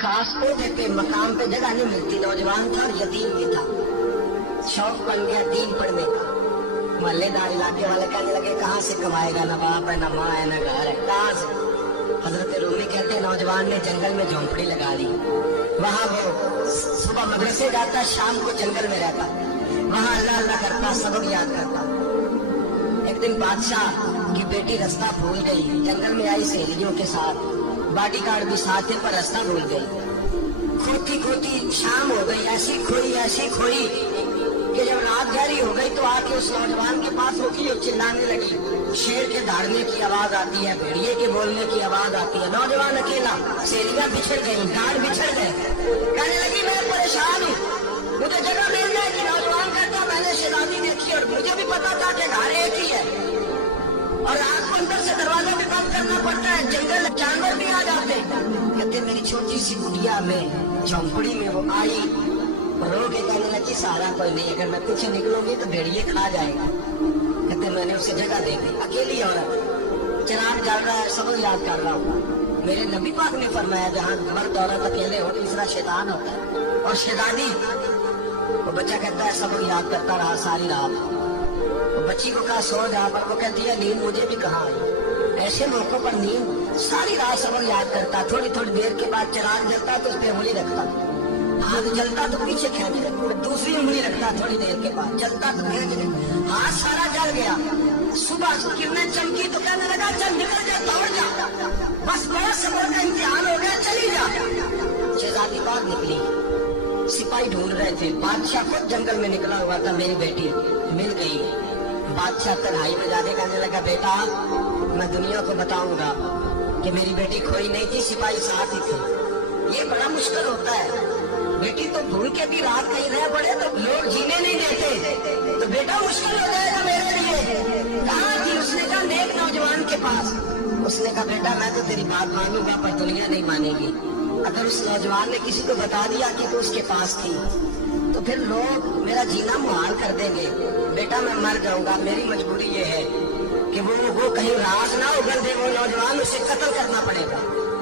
खास ओहदे पे मकाम पे जगह नहीं मिलती। नौजवान था और यतीम भी था, शौक बन गया दीन पढ़ने का। मोहल्लेदार इलाके वाले कहने लगे कहाँ से कमाएगा, ना बाप है, ना माँ है, ना घर है, कहाँ से। हजरत रूमी कहते हैं नौजवान ने जंगल में झोंपड़ी लगा ली। वहाँ वो सुबह मदरसे जाता, शाम को जंगल में रहता, वहाँ अल्लाह अल्लाह करता, सबक याद करता। एक दिन बादशाह की बेटी रास्ता भूल गई, जंगल में आई सहेलियों के साथ, बॉडी गार्ड भी साथ थे पर रास्ता भूल गई। खोती खोती शाम हो गई, ऐसी खोई कि जब रात गहरी हो गई तो आके उस नौजवान के पास रुकी और चिल्लाने लगी। शेर के दहाड़ने की आवाज आती है, भेड़िए के बोलने की आवाज आती है। नौजवान अकेला, सहेलियां बिछड़ गई, गार्ड बिछड़ गए। कहने लगी मैं परेशान हूँ, मुझे जगह मिल जाएगी। नौजवान कहता मैंने शहजादी देखी और मुझे भी पता था कि घर एक ही है और रात को अंदर से दरवाजा भी बंद करना पड़ता है, जंगल जानवर भी आ जाते। कहते मेरी छोटी सी कुटिया में झोंपड़ी में वो आई, रो के कहने लगी सहारा कोई नहीं, अगर मैं पीछे निकलूंगी तो भेड़िए खा जाएगा। कहते मैंने उसे जगह दे दी, अकेली औरत, चिराग जल रहा है, सब याद कर रहा हूँ। मेरे नबी पाक ने फरमाया जहाँ मर्द औरत अकेले हो तीसरा शैतान होता है। और शहजादी वो बच्चा कहता है सब याद करता रहा सारी रात। बच्ची को कहा सो जा, पर वो कहती है नींद मुझे भी कहाँ आई। ऐसे मौकों पर नींद सारी रात सबक याद करता, थोड़ी थोड़ी देर के बाद चिराग जलता तो उस पर उंगली रखता, हाथ जलता तो पीछे खींच रखता, दूसरी उंगली रखता, थोड़ी देर के बाद जलता तो खींच रखता, हाथ सारा जल गया। सुबह किरणें चमकी तो कहने लगा चल निकल जा, दौड़ जा, बस बड़ा सबर का इम्तिहान हो गया, चली जा। शहजादी बाहर निकली, सिपाही ढूंढ रहे थे, बादशाह खुद जंगल में निकला हुआ था, मेरी बेटी मिल गई। बादशाह तन्हाई में जाके कहने लगा बेटा मैं दुनिया को बताऊंगा कि मेरी बेटी खोई नहीं थी, सिपाही साथ ही थे। ये बड़ा मुश्किल होता है, बेटी तो भूल के भी रात कहीं रह पड़े तो लोग जीने नहीं देते, तो बेटा मुश्किल हो जाएगा मेरे लिए। कहाँ थी? उसने कहा नेक नौजवान के पास। उसने कहा बेटा मैं तो तेरी बात मानूंगा पर दुनिया नहीं मानेगी। अगर उस नौजवान ने किसी को बता दिया कि तू उसके पास थी तो फिर लोग मेरा जीना मुहाल कर देंगे। बेटा मैं मर जाऊंगा, मेरी मजबूरी ये है कि वो कहीं राज ना उगल दे वो नौजवान, उसे कत्ल करना पड़ेगा।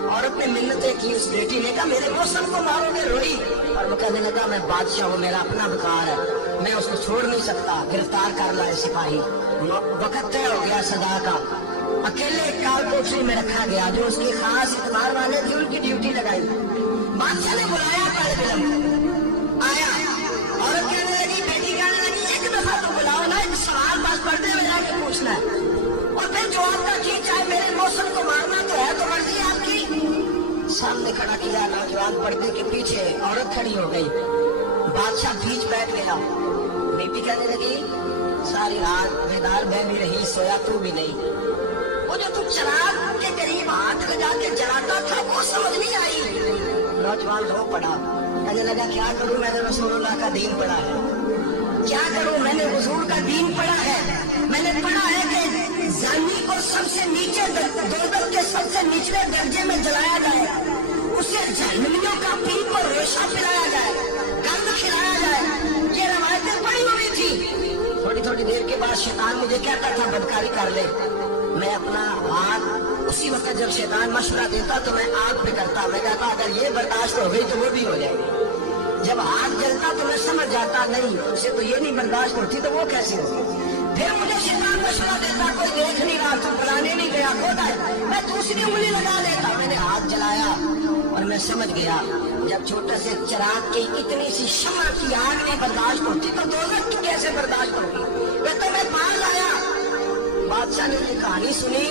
और अपने मिन्नतें की उस बेटी ने कहा मेरे मौसम को मारोगे, रोई। और वो कहने लगा मैं बादशाह हूँ, मेरा अपना अधिकार है, मैं उसको छोड़ नहीं सकता, गिरफ्तार कर लाए सिपाही। वक्त तय हो गया सदा का, अकेले काल कोठरी में रखा गया, जो उसके खास इतबार वाले थे उनकी ड्यूटी लगाई। बादशाह ने बुलाया काले आया, औरत कहने लगी, बेटी कहने लगी एक दफा तो बुलाओ ना, एक सवाल बस पर्दे में जाके पूछना है और फिर जो आपका जी चाहे मेरे मौसम को मारना तो है, तो मर्जी आपकी। सामने खड़ा किया नौजवान, पर्दे के पीछे औरत खड़ी हो गई। बादशाह बीच बैठ गया, बेटी कहने लगी सारी रात बेदार मैं भी रही, सोया तू भी नहीं। वो जो तू चिराग के करीब हाथ लगा के जलाता था वो समझ नहीं आई। नौजवान रो पड़ा, कहने लगा क्या करूं, मैंने रसूलुल्लाह का दीन पढ़ा है, क्या करूं, मैंने हुजूर का दीन पढ़ा है, मैंने पढ़ा है कि जानी को सबसे नीचे दोजख के सबसे निचले दर्जे में जलाया जाए, उसे जहन्नमियों का पीन पर रेशा पिलाया जाए, गंद खिलाया जाए। ये रवायतें पढ़ी हुई थी। थोड़ी थोड़ी देर के बाद शैतान मुझे कहता था बदकारी कर ले, मैं अपना हाथ उसी वक्त जब शैतान मशवरा देता तो मैं आग पे करता, मैं कहता अगर ये बर्दाश्त हो गई तो वो भी हो जाएगी। जब आग जलता तो मैं समझ जाता नहीं उसे तो ये नहीं बर्दाश्त होती तो वो कैसे होगी। फिर मुझे शैतान मशवरा देता कोई देख नहीं रहा, तू बुलाने नहीं गया, खोदा है, मैं दूसरी उंगली लगा देता। मैंने हाथ जलाया और मैं समझ गया जब छोटे से चिराग की इतनी सी शम्मा की आग नहीं बर्दाश्त होती तो दोजख की कैसे बर्दाश्त होगी। तो मैं पास आया, बादशाह ने ये कहानी सुनी,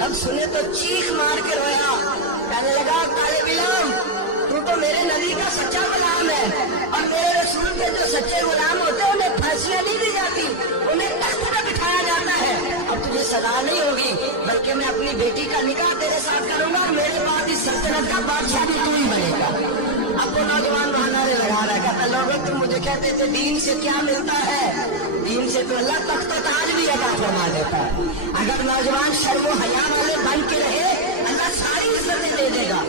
लफ्ज सुने तो चीख मार के रोया, कहने लगा काले बिलाम तू तो मेरे नबी का सच्चा गुलाम है और मेरे रसूल के जो सच्चे गुलाम होते हैं उन्हें फांसियां नहीं दी जाती, उन्हें तख्त पर बिठाया जाता है। अब तुझे सजा नहीं होगी बल्कि मैं अपनी बेटी का निकाह तेरे साथ करूंगा और मेरे बाद इस सल्तनत का बादशाह भी तू ही बनेगा। अब वो नौजवान नारे लगा रहा, कहता लोगों तुम मुझे कहते थे दीन से क्या मिलता है, दीन से तो अल्लाह तख्त ताज भी अदा फरमा देता है। अगर नौजवान शर्म हया वाले बन के रहे अल्लाह सारी इज्जतें दे देगा।